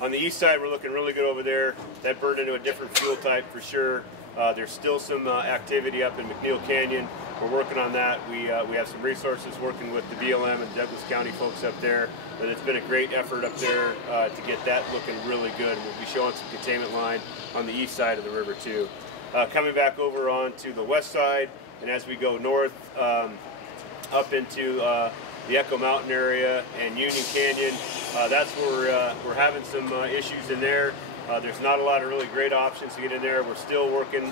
On the east side, we're looking really good over there. That burned into a different fuel type for sure. There's still some activity up in McNeil Canyon. We're working on that. We have some resources working with the BLM and Douglas County folks up there. But it's been a great effort up there to get that looking really good. We'll be showing some containment line on the east side of the river too. Coming back over onto the west side, and as we go north up into the Echo Mountain area and Union Canyon, that's where we're having some issues in there. There's not a lot of really great options to get in there. We're still working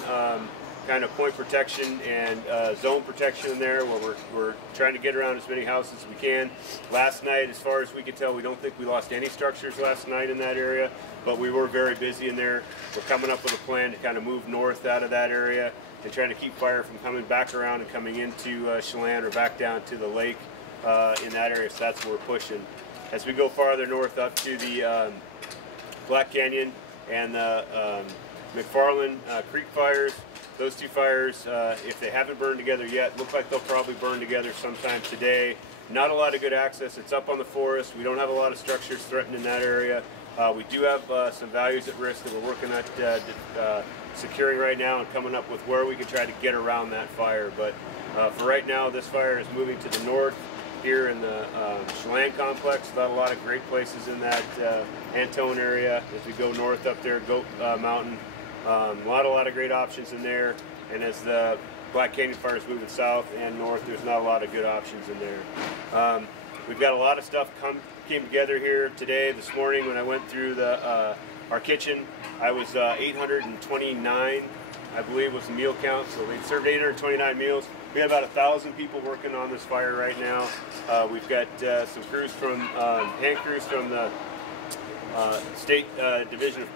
kind of point protection and zone protection in there, where we're trying to get around as many houses as we can. Last night, as far as we could tell, we don't think we lost any structures last night in that area, but we were very busy in there. We're coming up with a plan to kind of move north out of that area and trying to keep fire from coming back around and coming into Chelan or back down to the lake in that area. So that's where we're pushing. As we go farther north up to the Black Canyon and the McFarland Creek fires, those two fires, if they haven't burned together yet, look like they'll probably burn together sometime today. Not a lot of good access. It's up on the forest. We don't have a lot of structures threatened in that area. We do have some values at risk that we're working at securing right now and coming up with where we can try to get around that fire. But for right now, this fire is moving to the north here in the Chelan Complex. Not a lot of great places in that Antone area. As we go north up there, Goat Mountain, a lot of great options in there. And as the Black Canyon fire is moving south and north, there's not a lot of good options in there. We've got a lot of stuff came together here today. This morning when I went through the our kitchen, I was 829, I believe, was the meal count. So they served 829 meals. We have about 1,000 people working on this fire right now. We've got some crews from hand crews from the state division,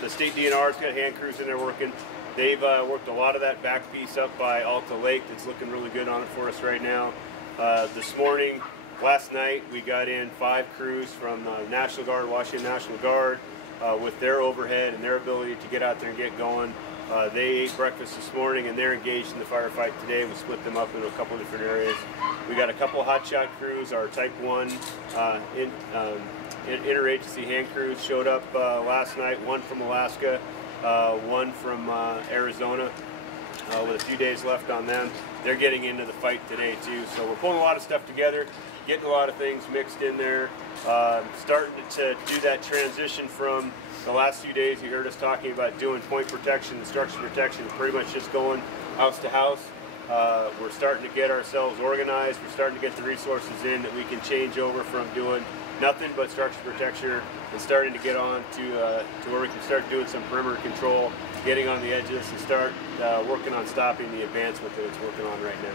the state DNR's got hand crews in there working. They've worked a lot of that back piece up by Alta Lake that's looking really good on it for us right now. This morning, last night, we got in 5 crews from National Guard, Washington National Guard, with their overhead and their ability to get out there and get going. They ate breakfast this morning and they're engaged in the firefight today. We split them up into a couple different areas. We got a couple of hotshot crews. Our Type 1 interagency hand crews showed up last night, one from Alaska, one from Arizona, with a few days left on them. They're getting into the fight today too. So we're pulling a lot of stuff together, getting a lot of things mixed in there, starting to do that transition from the last few days. You heard us talking about doing point protection and structure protection, pretty much just going house to house. We're starting to get ourselves organized. We're starting to get the resources in that we can change over from doing nothing but structure protection and starting to get on to where we can start doing some perimeter control, getting on the edges and start working on stopping the advancement that it's working on right now.